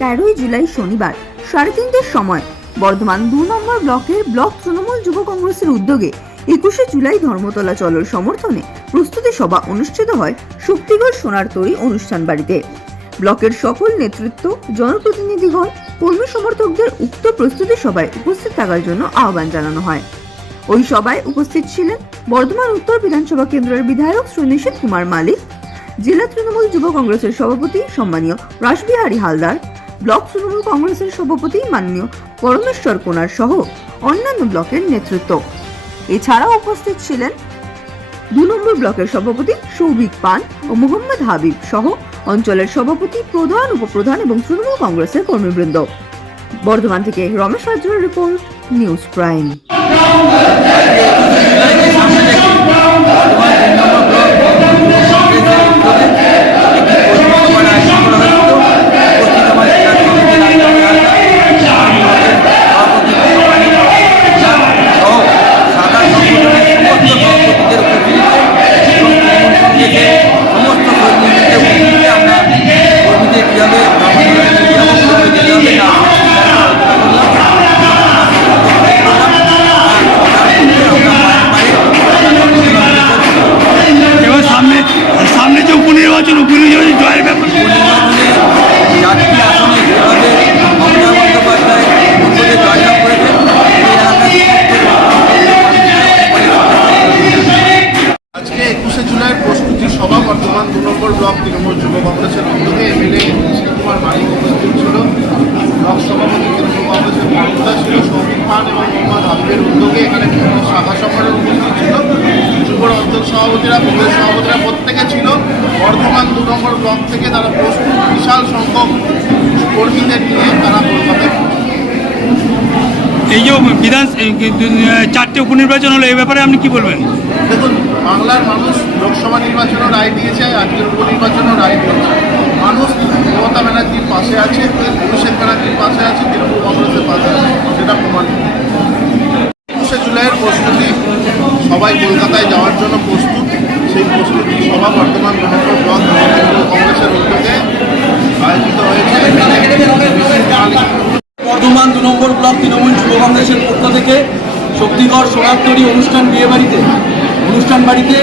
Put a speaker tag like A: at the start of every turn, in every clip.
A: তেরোই জুলাই শনিবার, সাড়ে তিনটের সময়। বর্ধমান দু নম্বর ব্লকের ব্লক তৃণমূল যুব কংগ্রেসের উদ্যোগে একুশে জুলাই ধর্মতলা চলোর সমর্থনে প্রস্তুতি সভা অনুষ্ঠিত হয় শক্তিগড় সোনার তরী অনুষ্ঠান বাড়িতে। ব্লকের সকল নেতৃত্ব, জনপ্রতিনিধিগণ, কর্মী সমর্থকদের উক্ত প্রস্তুতি সভায় উপস্থিত থাকার জন্য আহ্বান জানানো হয়। ওই সভায় উপস্থিত ছিলেন বর্ধমান উত্তর বিধানসভা কেন্দ্রের বিধায়ক সুনিশিত কুমার মালিক, জেলা তৃণমূল যুব কংগ্রেসের সভাপতি সম্মানীয় রাসবিহারী হালদার ব্লক তৃণমূল কংগ্রেসের সভাপতি মাননীয় পরমেশ্বর কোনার সহ অন্যান্য ব্লকের নেতৃত্ব। এছাড়াও উপস্থিত ছিলেন দু নম্বর ব্লকের সভাপতি সৌভিক পান ও মোহাম্মদ হাবিব সহ অঞ্চলের সভাপতি প্রধান, উপপ্রধান এবং তৃণমূল কংগ্রেসের কর্মীবৃন্দ। বর্ধমান থেকে রমেশ রাজ্যের রিপোর্ট, নিউজ প্রাইম।
B: সভাপতিরা সভাপতিরা প্রত্যেকে ছিল বর্ধমান দু নম্বর ব্লক থেকে তারা প্রস্তুত বিশাল সংখ্যক কর্মীদের নিয়ে তারা
C: এই যে বিধান চারটে উপনির্বাচন হলো, এই ব্যাপারে আপনি কি বলবেন?
B: দেখুন, বাংলার মানুষ লোকসভা নির্বাচনও রায় দিয়েছে, আজকের উপনির্বাচনও রায় দিয়েছে। মানুষ মমতা ব্যানার্জির পাশে আছে ব্যানার্জির পাশে আছে, তৃণমূল কংগ্রেসের পাশে আছে, সেটা প্রমাণ। একুশে জুলাইয়ের প্রস্তুতি, সবাই কলকাতায় যাওয়ার জন্য প্রস্তুত। সেই প্রস্তুতি সভা বর্তমান মহানগর ব্লক তৃণমূল কংগ্রেসের উদ্যোগে আয়োজিত হয়েছে।
D: বর্ধমান দু নম্বর ব্লক তৃণমূল যুব কংগ্রেসের পক্ষ থেকে শক্তিগড় সোনারতরী অনুষ্ঠান বিয়ে বাড়িতে অনুষ্ঠান বাড়িতে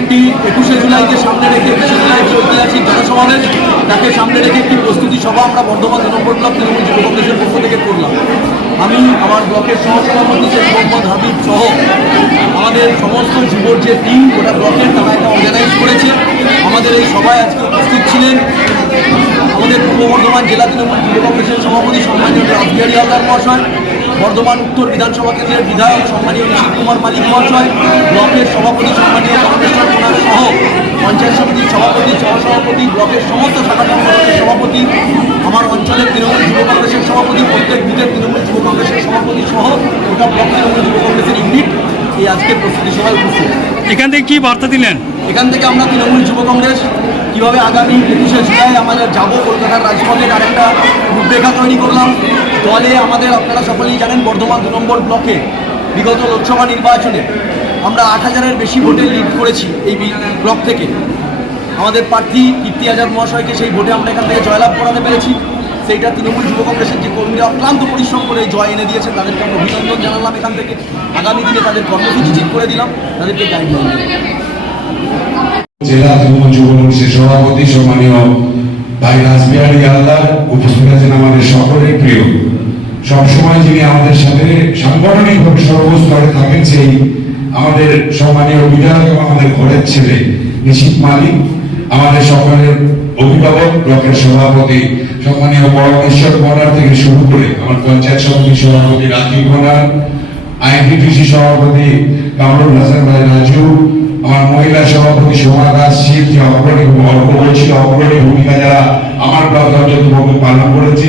D: একটি একুশে জুলাইকে সামনে রেখে, একুশে জুলাই যে ঐতিহাসিক জনসমাবেশ। তাকে সামনে রেখে একটি প্রস্তুতি সভা আমরা বর্ধমান নম্বর ব্লক, তৃণমূল যুব কংগ্রেসের পক্ষ থেকে করলাম। আমি, আমার ব্লকের সহসভাপতি শেখ মোহাম্মদ হাবিব সহ আমাদের সমস্ত যুবর যে টিম, গোটা ব্লকের তারা একটা অর্গানাইজ করেছে। আমাদের এই সভায় আজকে উপস্থিত ছিলেন আমাদের পূর্ব বর্ধমান জেলা তৃণমূল যুব কংগ্রেসের সভাপতি সম্মানীয় রাসবিহারী হালদার মহাশয় বর্ধমান উত্তর বিধানসভা কেন্দ্রের বিধায়ক সম্মানীয় নিশীত কুমার মালিক মহাশয় ব্লকের সভাপতি সম্মানীয় পরমেশ্বর কুমার সহ পঞ্চায়েত সমিতির সভাপতি সহসভাপতি ব্লকের সমস্ত শাখা সংগঠনের সভাপতি আমার অঞ্চলের তৃণমূল যুব কংগ্রেসের সভাপতি প্রত্যেক বুথের তৃণমূল যুব কংগ্রেসের সভাপতি সহ গোটা ব্লক তৃণমূল যুব কংগ্রেসের ইউনিট এই আজকের প্রস্তুতি সভায় উপস্থিত।
C: এখান থেকে কি বার্তা দিলেন?
D: এখান থেকে আমরা তৃণমূল যুব কংগ্রেস কীভাবে আগামী একুশে জুলাই আমাদের যাব কলকাতার রাজপথের আরেকটা রূপরেখা তৈরি করলাম। দলে আমাদের আপনারা সকলেই জানেন বর্ধমান দু নম্বর ব্লকে বিগত লোকসভা নির্বাচনে আমরা আট হাজারের বেশি ভোটে লিড করেছি এই ব্লক থেকে। আমাদের প্রার্থী কীর্তি আজাদ মহাশয়কে সেই ভোটে আমরা এখান থেকে জয়লাভ করাতে পেরেছি। সেইটা তৃণমূল যুব কংগ্রেসের যে কর্মীরা অক্লান্ত পরিশ্রম করে জয় এনে দিয়েছেন, তাদেরকে আমরা অভিনন্দন জানালাম এখান থেকে। আগামী দিনে তাদের কর্মসূচি ঠিক করে দিলাম, তাদেরকে গাইডলাইন
E: জেলা তৃণমূল যুব কংগ্রেসের সভাপতি, সম্মানীয় ভাই রাসবিহারী আল্লাহ উপস্থিত আছেন আমাদের সকলের প্রিয় সবসময় যিনি আমাদের সাথে সাংগঠনিকভাবে সর্বস্তরে থাকেন, সেই আমাদের সম্মানীয় বিধায়ক এবং আমাদের ঘরের ছেলে নিশিত মালিক, আমাদের সকলের অভিভাবক, ব্লকের সভাপতি, সম্মানীয় পরমেশ্বর বনার থেকে শুরু করে আমার পঞ্চায়েত সমিতির সভাপতি রাজীব বনার আইনপিটিসি সভাপতি কামরুল হাসান ভাই রাজু, আমার মহিলা সভাপতি সোমা দাস শীল যে অগ্রণী, অল্প বলছিল অগ্রণী ভূমিকা যারা আমার ব্লক অন্তর্ভুক্ত পালন করেছে।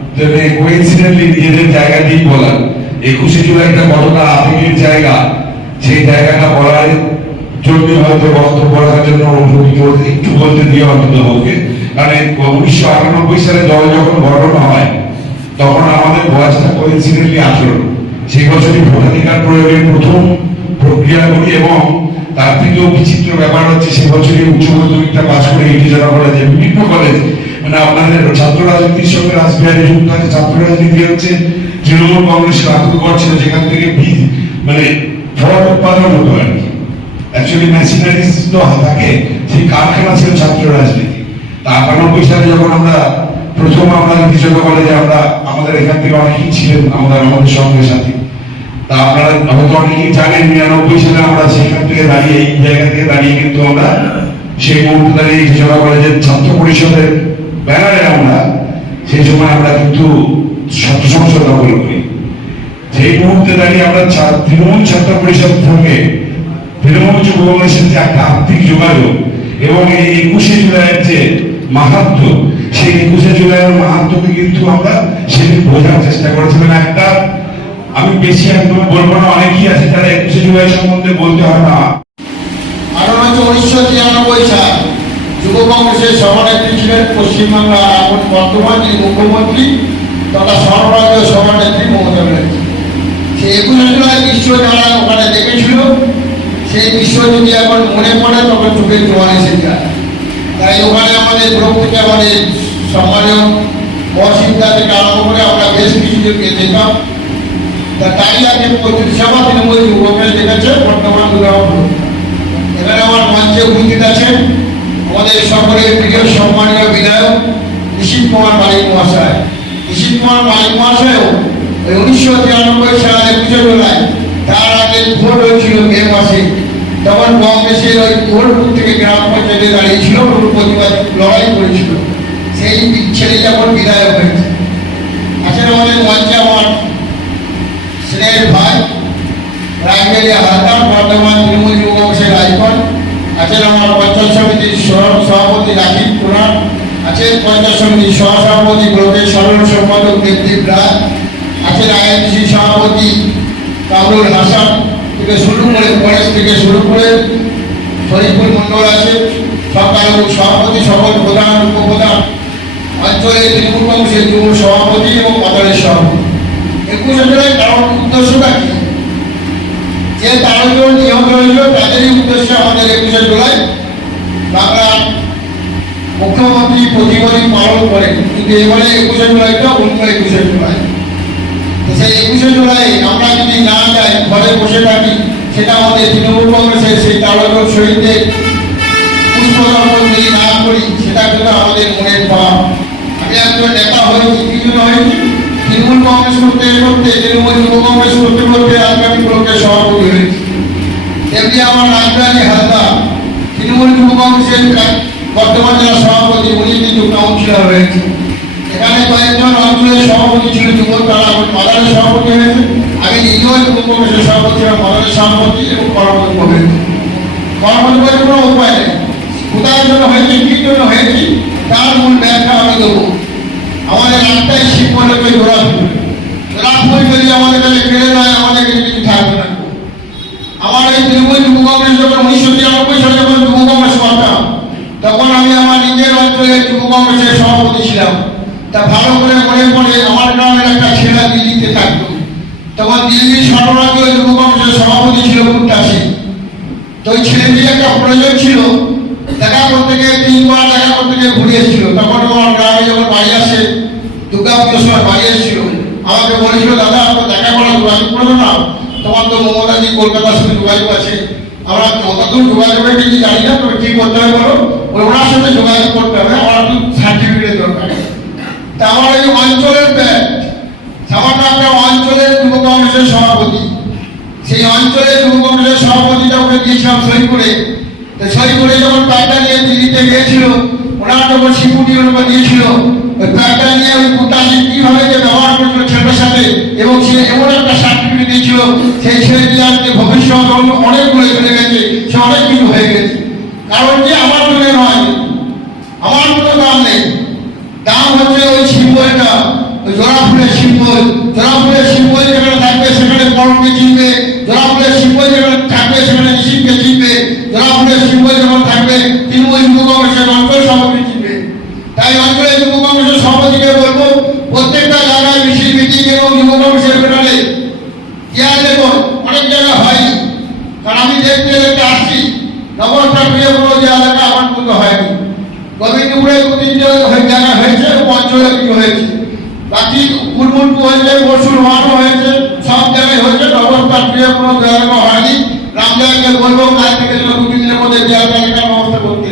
E: আহ, কোইন্সিডেন্টলি নিজেদের জায়গাতেই বলা। একুশে জুলাইটা কতটা আবেগের জায়গা সেই জায়গাটা বলার জন্য হয়তো বক্তব্য রাখার জন্য অনুমতি একটু বলতে দিয়ে অন্তত হোকে কারণ উনিশশো আটানব্বই সালে দল যখন গঠন হয় তখন আমাদের বয়সটা কোইন্সিডেন্টলি আঠেরো। সেই বছরই ভোটাধিকার প্রয়োগের প্রথম প্রক্রিয়া করি এবং তার থেকেও বিচিত্র ব্যাপার হচ্ছে সে বছরই উচ্চ মাধ্যমিকটা পাশ করে এটি যারা কলেজে বিভিন্ন কলেজ মানে ছাত্র রাজনীতির সঙ্গে রাজবিহারী যুক্ত আছে ছাত্র রাজনীতি হচ্ছে, তৃণমূল কংগ্রেসের আত্মকর ছিল যেখান থেকে মানে ফল উৎপাদন হতো আর কি। অ্যাকচুয়ালি তো থাকে, সেই কারখানা ছিল ছাত্র রাজনীতি। তা আটানব্বই সালে যখন আমরা প্রথম আমরা কৃষক কলেজে আমরা আমাদের এখান থেকে অনেকেই ছিলেন, আমাদের আমাদের সঙ্গে সাথী। তা আপনারা হয়তো অনেকেই জানেন, নিরানব্বই সালে আমরা সেখান থেকে দাঁড়িয়ে, এই জায়গা থেকে দাঁড়িয়ে কিন্তু আমরা সেই মুহূর্তে দাঁড়িয়ে কৃষক কলেজের ছাত্র পরিষদের ব্যানারে আমরা সেই সময় আমরা কিন্তু সংসদ দখল করি। সেই মুহূর্তে দাঁড়িয়ে আমরা তৃণমূল ছাত্র পরিষদ থেকে তৃণমূল যুব কংগ্রেসের যে একটা আর্থিক যোগাযোগ এবং এই একুশে জুলাইয়ের যে মাহাত্ম সেই একুশে জুলাইয়ের মাহাত্মকে কিন্তু আমরা সেদিন বোঝার চেষ্টা করেছিলাম। একটা আমি বেশি একদম বলব না, অনেকেই আছে যারা একুশে জুলাই সম্বন্ধে বলতে হয় না।
F: হচ্ছে উনিশশো তিরানব্বই সাল। যুব কংগ্রেসের সভানেত্রী ছিলেন পশ্চিমবাংলার এখন বর্তমান যে মুখ্যমন্ত্রী, তথা সর্বরাজ্য সভানেত্রী মমতা ব্যানার্জি। সেই একুশে জুলাই বিশ্ব যারা ওখানে দেখেছিল। সেই বিশ্ব যদি এখন মনে পড়ে, তখন চোখের জোয়ার এসে যায়। তাই ওখানে আমাদের গ্রুপ থেকে আমাদের সম্মানীয় মহসিদ্ধা থেকে আরম্ভ করে আমরা বেশ কিছু জনকে যেতাম তা তাই আজকে পঁচিশ সভা তৃণমূল যুব কংগ্রেস দেখেছে, বর্তমান দুর্গাপুর। এখানে আমার মঞ্চে উপস্থিত আছেন আমাদের সকলের প্রিয় সম্মানীয় বিধায়ক নিশীত কুমার মালিক মহাশয়। নিশীত কুমার মালিক মহাশয়ও ওই উনিশশো তিরানব্বই সালে পুজোবেলায় তার আগে ভোট হয়েছিল মে মাসে। তখন কংগ্রেসের ওই ভোটপুর থেকে গ্রাম পঞ্চায়েতে দাঁড়িয়েছিল প্রতিবাদ লড়াই করেছিল। সেই ছেলে যখন বিধায়ক হয়েছে আছেন আমাদের মঞ্চে আমার স্নেহের ভাই রাজবাড়িয়া হালদার বর্তমান তৃণমূল যুব কংগ্রেসের আইকন আছেন আমার পঞ্চায়েত সমিতির সহ- সভাপতি রাজীব কুমার আছেন পঞ্চায়েত সমিতির সহসভাপতি ব্লকের সাধারণ সম্পাদক দেবদীপ রায় আছেন আইএনসি সভাপতি কামরুল হাসান থেকে শুরু করে পরেশ থেকে শুরু করে শরীফুল মন্ডল আছে সংখ্যালঘু সভাপতি সকল প্রধান উপপ্রধান অঞ্চলের তৃণমূল কংগ্রেসের যুব সভাপতি সভাপতি একুশে জুলাই কারণ উদ্দেশ্যটা কি? যে তেরো নিহত হয়েছিল, তাদেরই উদ্দেশ্যে আমাদের একুশে জুলাই। বাংলার মুখ্যমন্ত্রী প্রতিবাদী পালন করেন, কিন্তু এবারে একুশে জুলাইটা অন্য একুশে জুলাই। তো সেই একুশে জুলাই আমরা যদি না যাই, ঘরে বসে থাকি, সেটা আমাদের তৃণমূল কংগ্রেসের সেই তেরো জন শহীদদের পুষ্পদর্পণ যদি না করি, সেটা কিন্তু আমাদের মনের পাপ এখানে কয়েকজন সভাপতি ছিল যুব তারা এখন সভাপতি হয়েছে। আমি নিজেও সভাপতি মাদারের সভাপতি এবং কর্মযোগ্য হয়েছে। কর্মযোগের কোনো উপায় নেই। কোথায় হয়েছে কি জন্য হয়েছে, তার মূল শিবমন্ডলকে জোড়া ফুল জোড়া ফুল যদি আমাদের কাছে কেড়ে নেয়, আমাদের কাছে কিছু থাকবে না। আমার এই তৃণমূল যুব যখন উনিশশো তিরানব্বই সালে যখন যুব কংগ্রেস করতাম তখন আমি আমার নিজের অঞ্চলের যুব কংগ্রেসের সভাপতি ছিলাম। তা ভালো করে মনে পড়ে আমার গ্রামের একটা ছেলে দিল্লিতে থাকতো। তখন দিল্লি সর্বরাজ্য যুব কংগ্রেসের সভাপতি ছিল কুট্টাসি তো ওই ছেলেটির একটা প্রয়োজন ছিল, দেখা করতে গিয়ে তিনবার দেখা করতে গিয়ে ঘুরে এসেছিল তখন আমার গ্রামে যখন বাড়ি আসে দুর্গা পুজোর সময় বাড়ি আমাকে বলেছিল, দাদা, আপনার দেখা করার যোগাযোগ করো না। তোমার তো মমতাজি কলকাতার সাথে যোগাযোগ আছে। আমরা কতদূর যোগাযোগের কিছু জানি না, তবে কি করতে হবে বলো? ওনার সাথে যোগাযোগ করতে হবে, আমার একটু সার্টিফিকেট দরকার। তা আমার এই অঞ্চলের ব্যাগ সামান্য একটা অঞ্চলের যুব কংগ্রেসের সভাপতি, সেই অঞ্চলের যুব কংগ্রেসের সভাপতিটা ওকে দিয়েছিলাম সই করে তো সই করে যখন প্যাকটা নিয়ে দিল্লিতে গিয়েছিল ওনার যখন শিপুটি ওনাকে দিয়েছিল প্যাকটা জোড়া থাকবে, সেখানে করণকে চিনবে। সিম্বল যেখানে থাকবে, সেখানে নিশিমকে চিনবে। জোড়াফুলের সিম্বল যখন থাকবে তৃণমূল যুব সভাপতি চিনবে তাই অঞ্চলের যুব কংগ্রেসের সভাপতিকে বলব, প্রত্যেকটা জায়গায় মিছিল, মিটিং এবং যুব কংগ্রেসের পেটালে ইয়ার দেখুন, অনেক জায়গা হয়নি। কারণ আমি দেখতে দেখতে আসছি, নগরটা প্রিয় কোনো যে এলাকা আমার মতো হয়নি। গোবিন্দপুরে দু হয়ে- জায়গা হয়েছে অঞ্চলে কিছু হয়েছে। বাকি মুরমুরপু হয়েছে পরশুর ওয়ানও হয়েছে, সব জায়গায় হয়েছে, নগরটা প্রিয় কোনো জায়গা হয়নি। রামজায়কে বলব, কাল থেকে দু তিন দিনের মধ্যে জায়গা ব্যবস্থা করতে।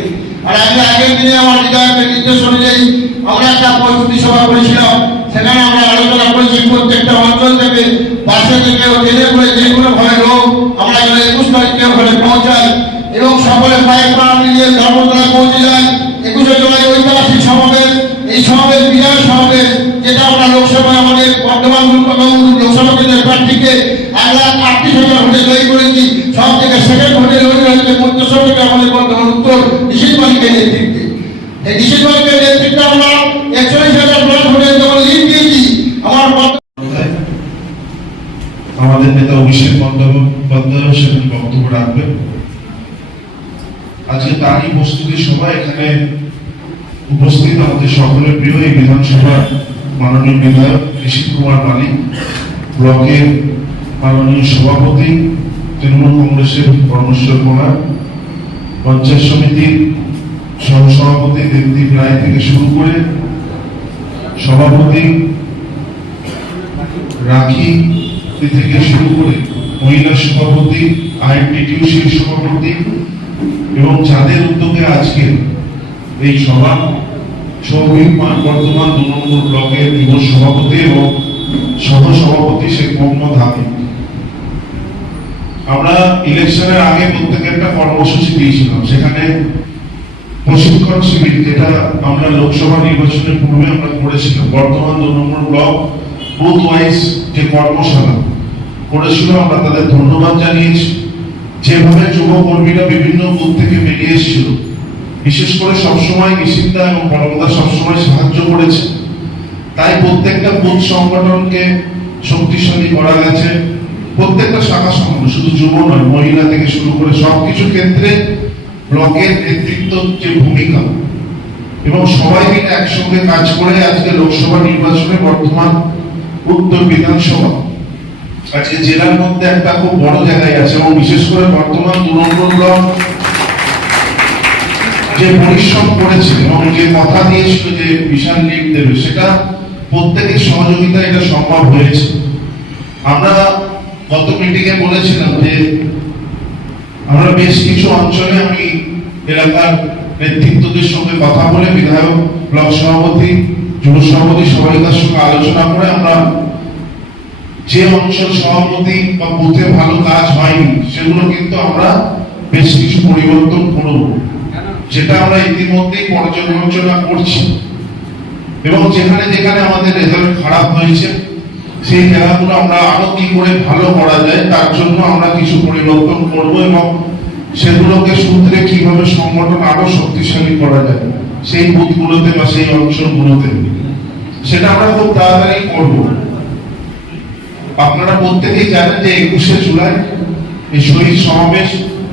F: আর আমি আগের দিনে আমার বিধায়কের নির্দেশ অনুযায়ী আমরা একটা প্রস্তুতি সভা করেছিলাম। সেখানে আমরা আলোচনা করেছি প্রত্যেকটা অঞ্চল থেকে বাসে থেকে ও ট্রেনে করে যে কোনো ভাবে লোক আমরা যেন একুশ তারিখে ওখানে পৌঁছাই এবং সকলে বাইক ভাড়া নিয়ে ধর্মতলায় পৌঁছে যায় একুশে জুলাই ঐতিহাসিক সমাবেশ। এই সমাবেশ বিরাট সমাবেশ, যেটা আমরা লোকসভায় আমাদের বর্তমান লোকসভা কেন্দ্রের প্রার্থীকে এক লাখ আটত্রিশ হাজার ভোটে জয়ী করেছি সব থেকে সেকেন্ড ভোটে জয়ী হয়েছে মধ্যসভা থেকে আমাদের বর্তমান উত্তর
G: আমাদের নেতা অভিষেক সেখানে বক্তব্য রাখবেন। আজকে তারই প্রস্তুতি সভায় এখানে উপস্থিত আমাদের সকলের প্রিয় এই বিধানসভার মাননীয় বিধায়ক ঋষিত কুমার মালিক ব্লকের মাননীয় সভাপতি, তৃণমূল কংগ্রেসের পরমেশ্বর কুমার পঞ্চায়েত সমিতির সহসভাপতি দেবদীপ রায় থেকে শুরু করে সভাপতি রাখি থেকে শুরু করে মহিলা সভাপতি আইএনটিটিউসির সভাপতি এবং যাদের উদ্যোগে আজকে এই সভা সৌভিক মান বর্তমান দু নম্বর ব্লকের যুব সভাপতি এবং সহ সভাপতি শেখ মোহাম্মদ হামিদ। আমরা ইলেকশনের আগে প্রত্যেকে একটা কর্মসূচি দিয়েছিলাম। সেখানে প্রশিক্ষণ শিবির, যেটা আমরা লোকসভা নির্বাচনের পূর্বে আমরা করেছিলাম, বর্তমান দু নম্বর ব্লক বুথ ওয়াইজ যে কর্মশালা করেছিল আমরা, তাদের ধন্যবাদ জানিয়েছি। যেভাবে যুব কর্মীরা বিভিন্ন বুথ থেকে বেরিয়ে এসেছিল, বিশেষ করে সবসময় নিষিদ্ধা এবং পরমদা সবসময় সাহায্য করেছে। তাই প্রত্যেকটা বুথ সংগঠনকে শক্তিশালী করা গেছে। প্রত্যেকটা শাখা সংগঠন, শুধু যুব নয়, মহিলা থেকে শুরু করে সবকিছু ক্ষেত্রে ব্লকের নেতৃত্ব যে ভূমিকা। এবং সবাই মিলে একসঙ্গে কাজ করে আজকে লোকসভা নির্বাচনে বর্তমান উত্তর বিধানসভা। আজকে জেলার মধ্যে একটা খুব বড় জায়গায় আছে এবং বিশেষ করে বর্তমান নম্বর ব্লক যে পরিশ্রম করেছে এবং যে কথা দিয়েছিল যে বিশাল লিড দেবে, সেটা প্রত্যেকের সহযোগিতা এটা সম্ভব হয়েছে। আমরা গত মিটিং এ বলেছিলাম যে আমরা বেশ কিছু অঞ্চলে আমি এলাকার নেতৃত্বদের সঙ্গে কথা বলে বিধায়ক, ব্লক সভাপতি, যুব সভাপতি সবাইকার সঙ্গে আলোচনা করে আমরা যে অঞ্চল সভাপতি বা বুথে ভালো কাজ হয়নি, সেগুলো কিন্তু আমরা বেশ কিছু পরিবর্তন করব, যেটা আমরা ইতিমধ্যেই পর্যালোচনা করছি। এবং যেখানে যেখানে আমাদের রেজাল্ট খারাপ হয়েছে সেই খেলাগুলো আমরা আরও কি করে ভালো করা যায়, তার জন্য আমরা কিছু পরিবর্তন করব এবং সেগুলোকে সূত্রে কীভাবে সংগঠন আরও শক্তিশালী করা যায়, সেই বুথগুলোতে বা সেই অঞ্চলগুলোতে। সেটা আমরা খুব তাড়াতাড়ি করব। আপনারা প্রত্যেকেই জানেন যে একুশে জুলাই এই শহীদ সমাবেশ,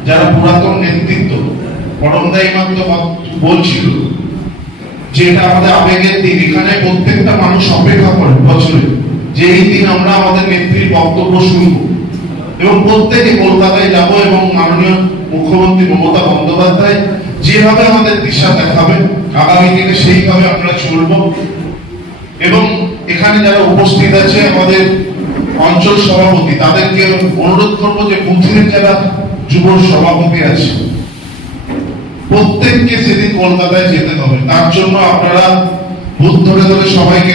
G: যারা পুরাতন নেতৃত্ব পরমদাই মাত্র বলছিল যে এটা আমাদের আবেগের দিন এখানে প্রত্যেকটা মানুষ অপেক্ষা করে বছরে। যে এই দিন আমরা আমাদের নেত্রীর বক্তব্য শুনব এবং প্রত্যেকে কলকাতায় যাব এবং মাননীয় মুখ্যমন্ত্রী মমতা বন্দ্যোপাধ্যায় যেভাবে আমাদের দিশা দেখাবে আগামী দিনে সেইভাবে আমরা চলব। এবং এখানে যারা উপস্থিত আছে আমাদের অঞ্চল সভাপতি, তাদেরকে অনুরোধ করব যে বুথের যারা যুব সভাপতি আছে, প্রত্যেককে সেদিন কলকাতায় যেতে হবে। তার জন্য আপনারা বুথ ধরে ধরে সবাইকে